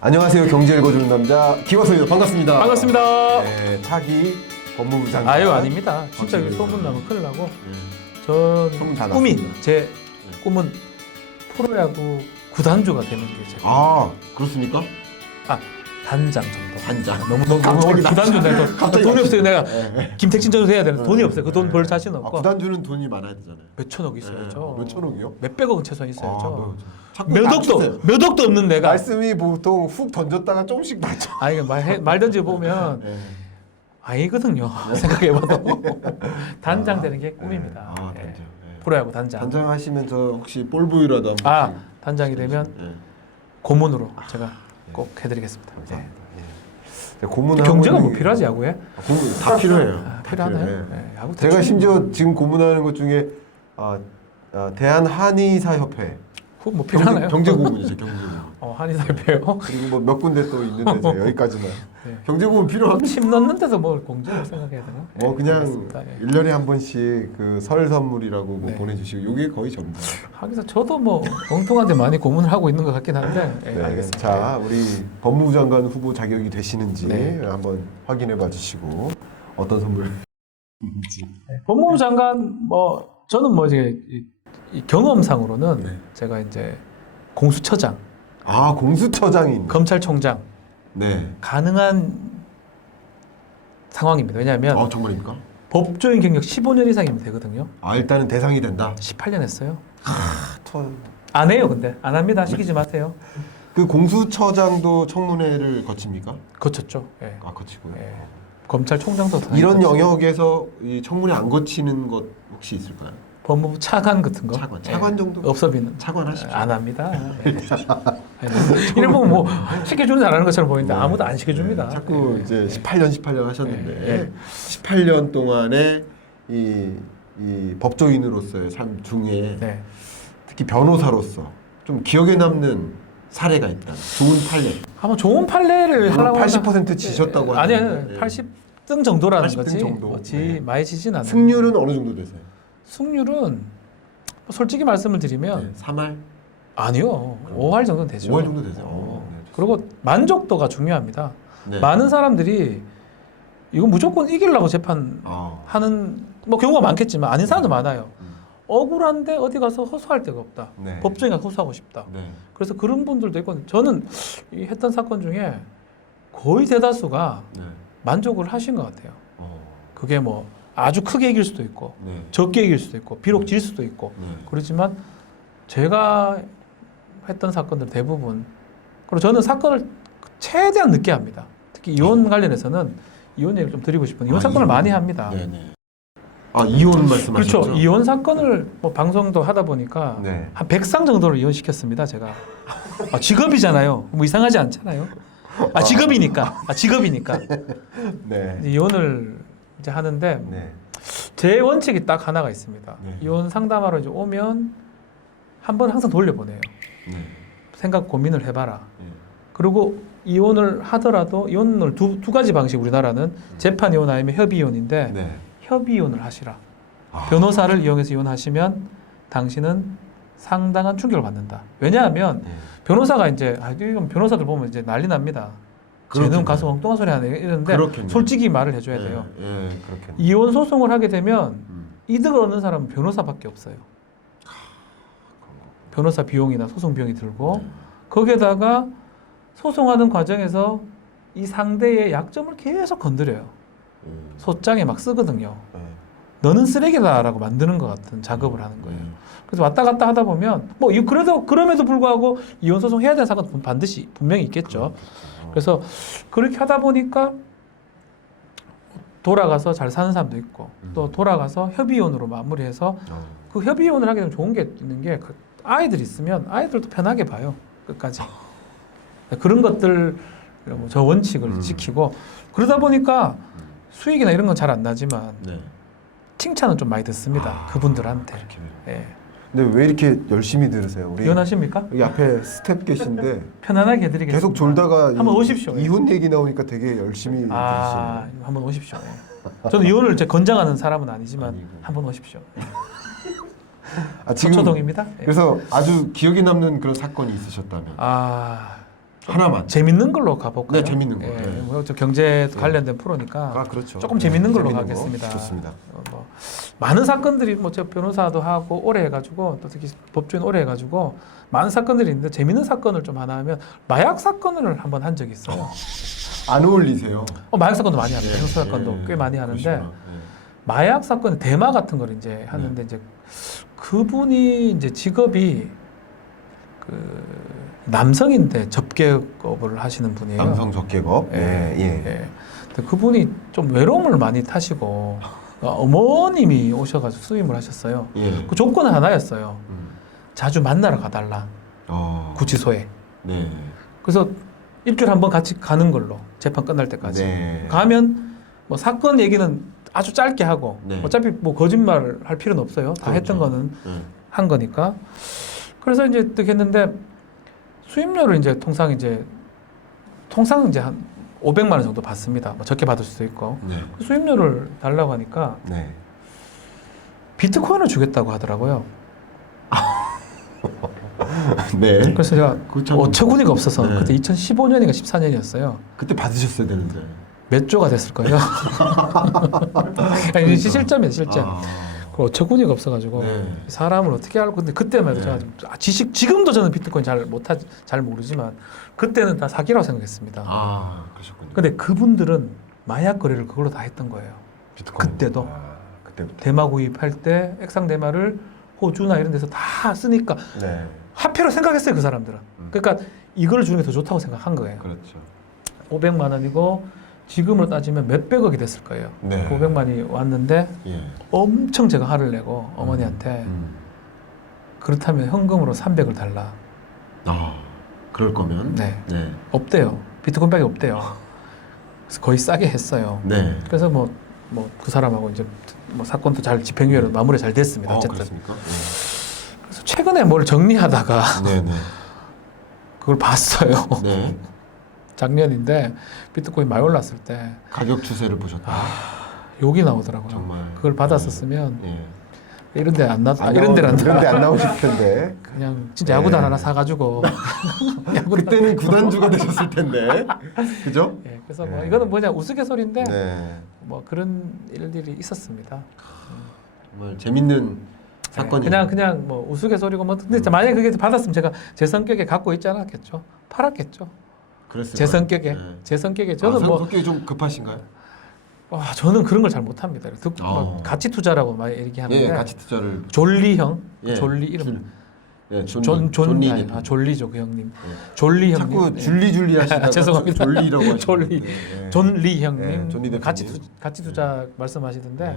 안녕하세요. 경제 읽어주는 남자 김학성입니다. 반갑습니다. 반갑습니다. 네, 차기 법무부 장관. 아유 아닙니다. 진짜 이거 박진영 소문 나면 큰일 나고 네. 전 소문 다 꿈이 났습니다. 제 꿈은 프로야구 구단주가 되는 게 제 꿈. 아 그렇습니까? 단장 정도. 단장. 너무 너무 갑자기 너무 나- 구단주 내가 갑자기 돈이 나- 없어요. 내가 네. 김택진 정도 돼야 되는 데 돈이 네. 없어요. 그 돈 벌 자신 아, 없고 구단주는 돈이 많아야 되잖아요. 몇 천억 있어야죠. 네, 몇 천억이요? 몇 백억은 최소한 있어야죠. 아, 뭐, 자꾸 몇 낮추세요. 억도 몇 억도 없는 내가. 말씀이 보통 훅 던졌다가 조금씩 낮죠. 아 이게 말 말든지 보면 네. 아니거든요. 생각해봐도 단장 되는 게 꿈입니다. 아, 예. 단장. 네. 프로야구 단장. 단장 하시면 저 혹시 볼보이라도 한번. 아 단장이 되면 네. 고문으로 제가 꼭 해드리겠습니다. 네. 감사합니다. 예. 고문 경제가 뭐 필요하지 야구에? 고문 다 필요해요. 아, 다 필요하나요? 네, 야구 제가 대충 심지어 지금 고문하는 것 중에 아, 아, 대한 한의사 협회 후, 뭐 필요하나요? 경제 고문이죠 경제 고문. 어, 한의사협회요. 그리고 뭐 몇 군데 또 있는데 제가 여기까지만 네. 경제 고문 필요합니다. 침 넣는 데서 뭘 공제를 생각해야 되나? 뭐 네, 그냥 알겠습니다. 예. 일 1년에 한 번씩 그 설 선물이라고 뭐 네. 보내주시고 요게 거의 전부. 하기서 저도 뭐 엉뚱한데 많이 고문을 하고 있는 것 같긴 한데 예, 네, 알겠습니다. 자 우리 법무부 장관 후보 자격이 되시는지 네. 한번 확인해 봐 주시고 어떤 선물 네, 법무부 장관 뭐 저는 뭐 이제 이, 이 경험상으로는 네. 제가 이제 공수처장, 아 공수처장인 검찰총장 네. 가능한 상황입니다. 왜냐하면 아 정말입니까? 법조인 경력 15년 이상이면 되거든요. 아 일단은 대상이 된다. 18년 했어요. 터- 안 해요, 근데 안 합니다. 시키지 마세요. 그 공수처장도 청문회를 거칩니까? 거쳤죠. 예. 아 거치고요. 예. 검찰총장도 다 이런 거쳤죠. 영역에서 이 청문회 안 거치는 것 혹시 있을까요? 법무부 차관 같은 거 차관, 차관 예. 정도? 없어비는 차관하십시오. 안 합니다. 예. 이런 보면 뭐 시켜주는 잘하는 것처럼 보이는데 네. 아무도 안 시켜줍니다. 네, 자꾸 예. 이제 18년 18년 하셨는데 예, 예. 18년 동안에 이, 이 법조인으로서의 삶 중에 네. 특히 변호사로서 좀 기억에 남는 사례가 있다. 좋은 판례. 한번 좋은 판례를 하려고 80% 지셨다고 아니 하는데, 아니 예. 80등 정도라는 80등 거지. 정도. 뭐 지, 네. 많이 지진 않아요. 승률은 어느 정도 되세요? 승률은 뭐 솔직히 말씀을 드리면 네, 3할? 아니요. 5할 정도는 되죠. 5할 정도 되세요. 어. 네, 그리고 만족도가 중요합니다. 네. 많은 사람들이 이거 무조건 이기려고 재판 어. 하는 뭐 경우가 많겠지만 아닌 사람도 많아요. 음. 억울한데 어디 가서 호소할 데가 없다. 네. 법정에 가서 호소하고 싶다. 네. 그래서 그런 분들도 있거든요. 저는 이 했던 사건 중에 거의 대다수가 네. 만족을 하신 것 같아요. 어. 그게 뭐 아주 크게 이길 수도 있고 네. 적게 이길 수도 있고 비록 질 수도 있고 네. 그렇지만 제가 했던 사건들 대부분 그리고 저는 사건을 최대한 늦게 합니다. 특히 이혼 관련해서는 이혼 얘기를 좀 드리고 싶은 이혼 아, 사건을 이혼. 많이 합니다. 네. 네. 아 이혼 말씀하셨죠? 그렇죠. 이혼 사건을 뭐 방송도 하다 보니까 네. 한 100상 정도를 이혼시켰습니다, 제가. 아, 직업이잖아요. 뭐 이상하지 않잖아요. 아, 직업이니까. 아, 직업이니까. 네. 이제 이혼을 이제 하는데 네. 제 원칙이 딱 하나가 있습니다. 네. 이혼 상담하러 이제 오면 한 번 항상 돌려보내요. 네. 생각 고민을 해봐라. 네. 그리고 이혼을 하더라도 이혼을 두, 두 가지 방식 우리나라는 재판 이혼 아니면 협의 이혼인데 네. 협의 이혼을 하시라. 아. 변호사를 이용해서 이혼하시면 당신은 상당한 충격을 받는다. 왜냐하면 네. 변호사가 이제 아, 이건 변호사들 보면 이제 난리 납니다. 쟤는 가서 엉뚱한 소리 하네 이러는데 그렇겠네요. 솔직히 말을 해줘야 돼요. 예, 예. 이혼 소송을 하게 되면 음. 이득을 얻는 사람은 변호사밖에 없어요. 변호사 비용이나 소송 비용이 들고 네. 거기에다가 소송하는 과정에서 이 상대의 약점을 계속 건드려요. 음. 소장에 막 쓰거든요. 네. 너는 쓰레기다라고 만드는 것 같은 작업을 하는 거예요. 네. 그래서 왔다 갔다 하다 보면 뭐 이- 그래도 그럼에도 불구하고 이혼 소송 해야 되는 사건 반드시 분명히 있겠죠. 그래서 그렇게 하다 보니까 돌아가서 잘 사는 사람도 있고 또 음. 돌아가서 협의혼으로 마무리해서 어. 그 협의혼을 하게 되면 좋은 게 있는 게그 아이들 있으면 아이들도 편하게 봐요 끝까지 그런 것들 뭐저 원칙을 음. 지키고 그러다 보니까 수익이나 이런 건 잘 안 나지만 네. 칭찬은 좀 많이 듣습니다 아, 그분들한테. 예. 근데 왜 이렇게 열심히 들으세요? 우리 이혼하십니까? 여기 앞에 스텝 계신데 편안하게 해드리겠습니다. 계속 졸다가 한번 이- 오십시오. 이혼 얘기 나오니까 되게 열심히 아, 들으시네요. 한번 오십시오. 예. 저는 이혼을 이제 권장하는 사람은 아니지만 아니고. 한번 오십시오. 아, 지금 서초동입니다. 예. 그래서 아주 기억에 남는 그런 사건이 있으셨다면 아, 하나만. 재밌는 걸로 가볼까요? 네, 재밌는 거. 예, 네. 뭐저 경제 네. 관련된 프로니까 아 그렇죠. 조금 재밌는 걸로 재밌는 거. 가겠습니다. 좋습니다. 어, 뭐 많은 사건들이 뭐저 변호사도 하고 오래 해가지고 또 특히 법조인 오래 해가지고 많은 사건들이 있는데 재밌는 사건을 좀 하나 하면 마약 사건을 한번 한 적이 있어요. 안 어울리세요. 어, 마약 사건도 많이 합니다. 예, 형사 사건도 예, 꽤 많이 하는데 그러시구나. 마약 사건 대마 같은 걸 이제 네. 하는데 이제 그분이 이제 직업이 그 남성인데 접객업을 하시는 예. 분이에요. 남성 적개법. 예, 예, 예. 예. 근데 그분이 좀 외로움을 많이 타시고 어, 어머님이 오셔가지고 수임을 하셨어요. 예. 그 조건은 하나였어요. 음. 자주 만나러 가달라 어. 구치소에. 네. 그래서 일주일에 한 번 같이 가는 걸로 재판 끝날 때까지. 네. 가면 뭐 사건 얘기는 아주 짧게 하고 네. 어차피 뭐 거짓말 할 필요는 없어요. 다 그렇죠. 했던 거는 네. 한 거니까. 그래서 이제 어떻게 했는데 수임료를 이제 통상 이제 통상 이제 한 500만 원 정도 받습니다. 뭐 적게 받을 수도 있고. 네. 수임료를 달라고 하니까 네. 비트코인을 주겠다고 하더라고요. 네. 그래서 제가 그 참- 어처구니가 없어서 네. 그때 2015년인가 14년이었어요. 그때 받으셨어야 되는데. 몇 조가 됐을 거예요. 아니, 실점이에요, 실점. 아. 그 어처구니가 없어가지고 네. 사람을 어떻게 알고 근데 그때만 해도 네. 제가 좀 아, 지식 지금도 저는 비트코인 잘 못하 잘 모르지만 그때는 다 사기라고 생각했습니다. 아, 그러셨군요. 근데 그분들은 마약 거래를 그걸로 다 했던 거예요. 비트코인. 그때도. 아, 그때부터. 대마 구입할 때 액상 대마를 호주나 이런 데서 다 쓰니까 네. 화폐로 생각했어요 그 사람들은. 음. 그러니까 이걸 주는 게 더 좋다고 생각한 거예요. 그렇죠. 500만 원이고 지금으로 따지면 몇백억이 됐을 거예요. 네. 500만이 왔는데 예. 엄청 제가 화를 내고 어머니한테 음. 그렇다면 현금으로 300을 달라. 아, 그럴 거면. 네. 네. 없대요. 비트코인밖에 없대요. 그래서 거의 싸게 했어요. 네. 그래서 뭐 뭐 그 사람하고 이제 뭐 사건도 잘 집행유예로 마무리 잘 됐습니다. 어, 어쨌든. 그렇습니까? 그래서 최근에 뭘 정리하다가 네, 네. 그걸 봤어요. 네. 작년인데 비트코인 많이 올랐을 때 가격 추세를 보셨다. 욕이 나오더라고요. 정말. 그걸 받았었으면 예. 이런 데 안 나, 아, 안 이런 데는 안 이런 나. 데안 나오실 텐데. 그냥 진짜 네. 야구단 하나 사가지고 야구단. 그때는 구단주가 되셨을 텐데. 그죠? 예, 그래서 뭐 네. 이거는 뭐냐 우스갯소리인데 네. 뭐 그런 일들이 있었습니다. 정말 재밌는 네, 사건이에요. 그냥 그냥 뭐 우스갯소리고 뭐 근데 음. 만약에 그게 받았으면 제가 제 성격에 갖고 있지 않았겠죠. 팔았겠죠. 그랬을 제 거예요. 성격에 네. 제 성격에 저는 저는 아, 뭐 성격이 좀 급하신가요? 와, 저는 그런 걸 잘 못합니다. 듣, 뭐 어. 가치 투자라고 많이 얘기하는데 예, 가치 투자를 졸리형 그 예, 졸리 이름 줄- 예, 존 존리. 아, 졸리죠 그 형님 예. 졸리 형님 자꾸 예. 줄리 줄리 하시다가 죄송합니다. 졸리라고 하시는 졸리. 예, 예. 존리 형님 예, 존리. 가치 투 가치 투자 말씀하시던데 예.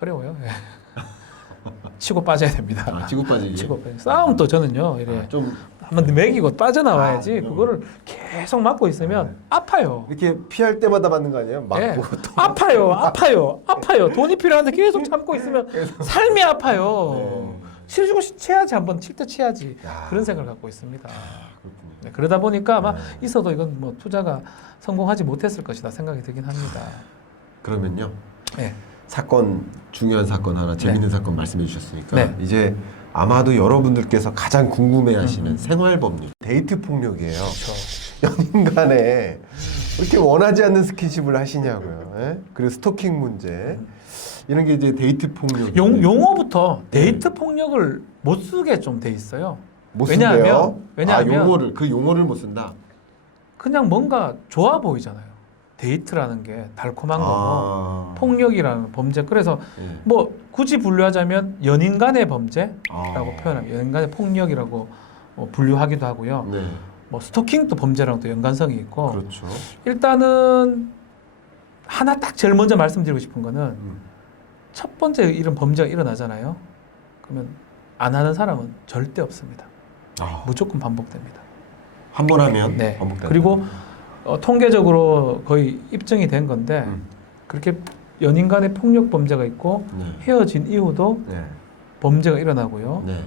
어려워요. 예. 치고 빠져야 됩니다. 아, 지구 빠지기. 치고 빠져. 싸움 또 저는요 이래 아, 좀 한번 매기고 빠져나와야지 아, 네. 그거를 계속 막고 있으면 아파요. 이렇게 피할 때마다 맞는 거 아니에요? 맞고 예. 또. 아파요, 아파요, 아파요. 돈이 필요한데 계속 참고 있으면 삶이 아파요. 네. 치주고 치야지 한번 칠 때 치야지 야. 그런 생각을 갖고 있습니다. 그렇군요. 네, 그러다 보니까 아마 네. 있어도 이건 뭐 투자가 성공하지 못했을 것이다 생각이 들긴 합니다. 그러면요. 네. 사건 중요한 사건 하나 재밌는 사건 말씀해 주셨으니까 네. 이제 아마도 여러분들께서 가장 궁금해하시는 음. 생활 법률 데이트 폭력이에요. 그렇죠. 연인 간에 왜 이렇게 원하지 않는 스킨십을 하시냐고요. 예? 그리고 스토킹 문제 이런 게 이제 데이트 폭력. 용, 용어부터 네. 데이트 폭력을 못 쓰게 좀 돼 있어요. 못 왜냐하면- 쓴대요? 왜냐하면- 아, 용어를 그 용어를 못 쓴다. 그냥 뭔가 좋아 보이잖아요. 데이트라는 게 달콤한 거고 아. 폭력이라는 범죄. 그래서 예. 뭐 굳이 분류하자면 연인 간의 범죄라고 아. 표현하면 연인 간의 폭력이라고 어, 분류하기도 하고요. 네. 뭐 스토킹도 범죄랑 또 연관성이 있고 그렇죠. 일단은 하나 딱 제일 먼저 말씀드리고 싶은 거는 음. 첫 번째 이런 범죄가 일어나잖아요. 그러면 안 하는 사람은 절대 없습니다. 아. 무조건 반복됩니다. 한 번 하면 네. 반복된다. 그리고 어, 통계적으로 거의 입증이 된 건데 음. 그렇게 연인 간의 폭력 범죄가 있고 네. 헤어진 이후도 네. 범죄가 일어나고요. 네.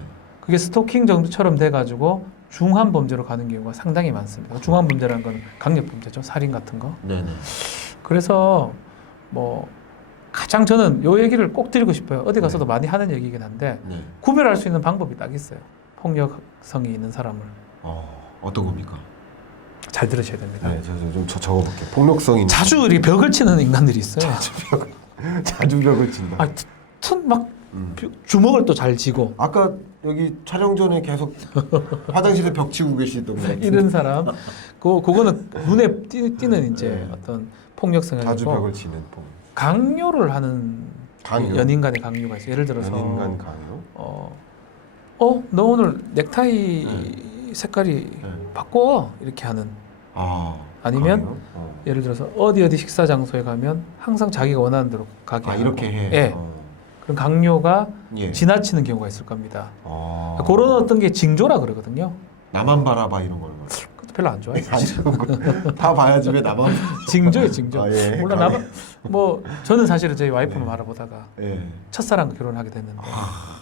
그게 스토킹 정도처럼 돼가지고 중한 범죄로 가는 경우가 상당히 많습니다. 중한 범죄라는 건 강력 범죄죠. 살인 같은 거. 네. 네. 그래서 뭐 가장 저는 요 얘기를 꼭 드리고 싶어요. 어디 가서도 많이 하는 얘기긴 한데 네. 구별할 수 있는 방법이 딱 있어요. 폭력성이 있는 사람을 어, 어떤 겁니까? 잘 들으셔야 됩니다. 네, 저좀 적어볼게요. 폭력성 있는 자주 이렇게 벽을 치는 인간들이 있어요. 자주 벽을 친다. 아, 튼막 음. 주먹을 또 잘 쥐고 아까 여기 촬영 전에 계속 화장실에 벽 치고 계시던 것 같은데. 이런 사람, 그 그거는 눈에 띄, 는 이제 네. 어떤 폭력성이 자주 아니고 벽을 치는 폭. 강요를 하는 강요. 연인 간의 강요가 있어요. 예를 들어서 연인간 강요. 어, 어, 너 오늘 넥타이 색깔이 네. 바꿔 이렇게 하는 아. 아니면? 어. 예를 들어서 어디 어디 식사 장소에 가면 항상 자기가 원하는 대로 가게 아 이렇게 해. 예. 어. 그런 강요가 예. 지나치는 경우가 있을 겁니다. 아. 그런 어떤 게 징조라 그러거든요. 나만 바라봐 이런 거는. 그것도 별로 안 좋아요. 사실. 다 봐야지 왜 나만. 징조예요, 징조. 아, 예. 물론. 나만 뭐 저는 사실은 저희 와이프를 네. 알아보다가 예. 첫사랑과 결혼하게 됐는데 아.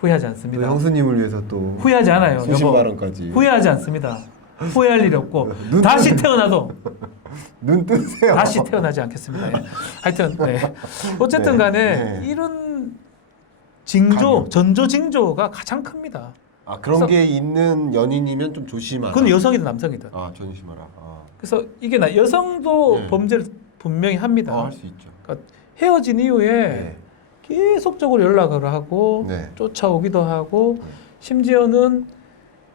후회하지 않습니다. 형수님을 위해서 또 후회하지 않아요. 수십만 여보. 원까지. 후회하지 않습니다. 후회할 일이 없고 눈 다시 뜨는- 태어나도 눈 뜨세요. 다시 태어나지 않겠습니다. 예. 하여튼 네. 어쨌든 네. 간에 네. 이런 징조, 강요. 전조 징조가 가장 큽니다. 아 그런 그래서- 게 있는 연인이면 좀 조심하라. 그건 여성이든 남성이든. 아 조심하라. 아. 그래서 이게 나 여성도 네. 범죄를 분명히 합니다. 아, 할수 있죠. 헤어진 이후에 네. 계속적으로 연락을 하고 네. 쫓아오기도 하고 네. 심지어는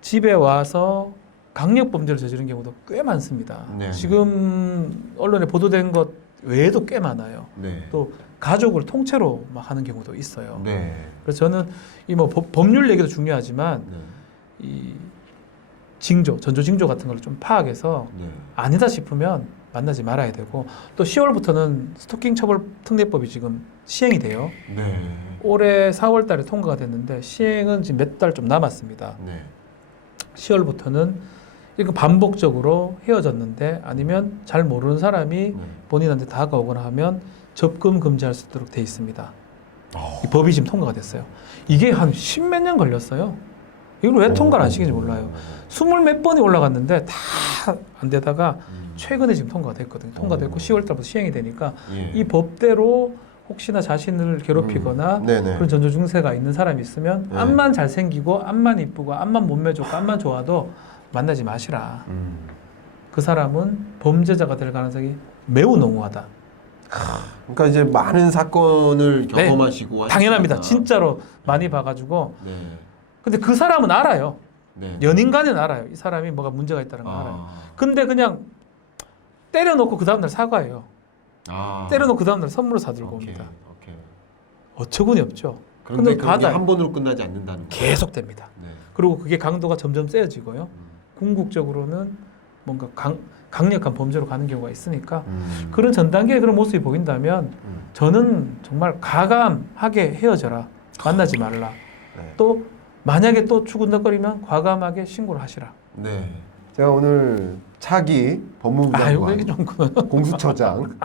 집에 와서 강력 범죄를 저지른 경우도 꽤 많습니다. 네. 지금 언론에 보도된 것 외에도 꽤 많아요. 네. 또 가족을 통째로 막 하는 경우도 있어요. 네. 그래서 저는 이 뭐 법률 얘기도 중요하지만 네. 이 징조, 전조 징조 같은 걸 좀 파악해서 네. 아니다 싶으면 만나지 말아야 되고 또 10월부터는 스토킹 처벌 특례법이 지금 시행이 돼요. 네. 올해 4월 달에 통과가 됐는데 시행은 지금 몇 달 좀 남았습니다. 네. 10월부터는 이거 반복적으로 헤어졌는데 아니면 잘 모르는 사람이 네. 본인한테 다가오거나 하면 접근 금지할 수 있도록 돼 있습니다. 어. 이 법이 지금 통과가 됐어요. 이게 한 십 몇 년 걸렸어요. 이걸 왜 통과를 안 시킨지 몰라요. 스물 몇 번이 올라갔는데 다 안 되다가 음. 최근에 지금 통과가 됐거든요. 통과됐고 오. 10월 달부터 시행이 되니까 예. 이 법대로 혹시나 자신을 괴롭히거나 음. 네네. 그런 전조 증세가 있는 사람이 있으면 네. 앞만 잘 생기고 앞만 이쁘고 앞만 몸매 좋고 앞만 좋아도 만나지 마시라. 음. 그 사람은 범죄자가 될 가능성이 매우 농후하다. 그러니까 이제 많은 사건을 네. 경험하시고 당연합니다. 하시니까. 진짜로 많이 봐가지고. 네. 근데 그 사람은 알아요. 네. 연인 간에는 알아요. 이 사람이 뭐가 문제가 있다는 걸 알아요. 아. 근데 그냥 때려놓고 그 다음날 사과해요. 아. 때려놓고 그 다음날 선물을 사들고 오케이. 옵니다. 오케이. 어처구니 없죠. 그런데 그게 받아요. 한 번으로 끝나지 않는다는 거. 계속됩니다. 네. 그리고 그게 강도가 점점 세져지고요. 음. 궁극적으로는 뭔가 강, 강력한 범죄로 가는 경우가 있으니까 음. 그런 전 단계의 그런 모습이 보인다면 음. 저는 정말 가감하게 헤어져라. 만나지 말라. 네. 또 만약에 또 추근덕거리면 과감하게 신고를 하시라. 네. 제가 오늘 차기 법무부 장관 그- 공수처장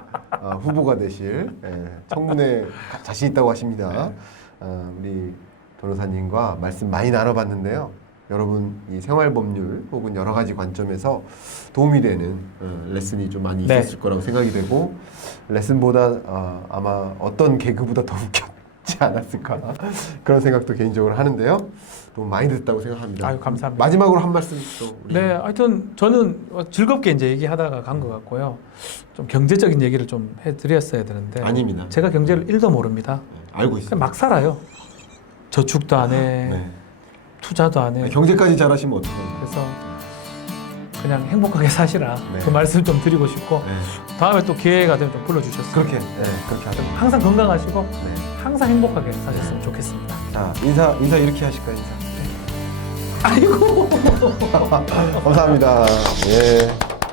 어, 후보가 되실 예, 청문회 가- 자신 있다고 하십니다. 어, 우리 변호사님과 말씀 많이 나눠봤는데요. 여러분 이 생활법률 혹은 여러 가지 관점에서 도움이 되는 어, 레슨이 좀 많이 네. 있었을 거라고 생각이 되고 레슨보다 어, 아마 어떤 개그보다 더 웃겼지 않았을까 그런 생각도 개인적으로 하는데요. 도움 많이 됐다고 생각합니다. 아유 감사합니다. 마지막으로 한 말씀 또 우리 네, 하여튼 저는 즐겁게 이제 얘기하다가 간 것 같고요. 좀 경제적인 얘기를 좀 해드렸어야 되는데 아닙니다. 제가 경제를 1도 모릅니다. 네, 알고 있습니다. 막 살아요. 저축도 안 해, 네. 투자도 안 해. 아니, 경제까지 잘하시면 어떡해요? 그래서 그냥 행복하게 사시라. 네. 그 말씀 좀 드리고 싶고 네. 다음에 또 기회가 되면 좀 불러주셨으면 그렇게 네, 그렇게 하죠. 항상 건강하시고 네. 항상 행복하게 사셨으면 좋겠습니다. 자 인사 인사 이렇게 하실까요 인사? 아이고. 감사합니다. 예.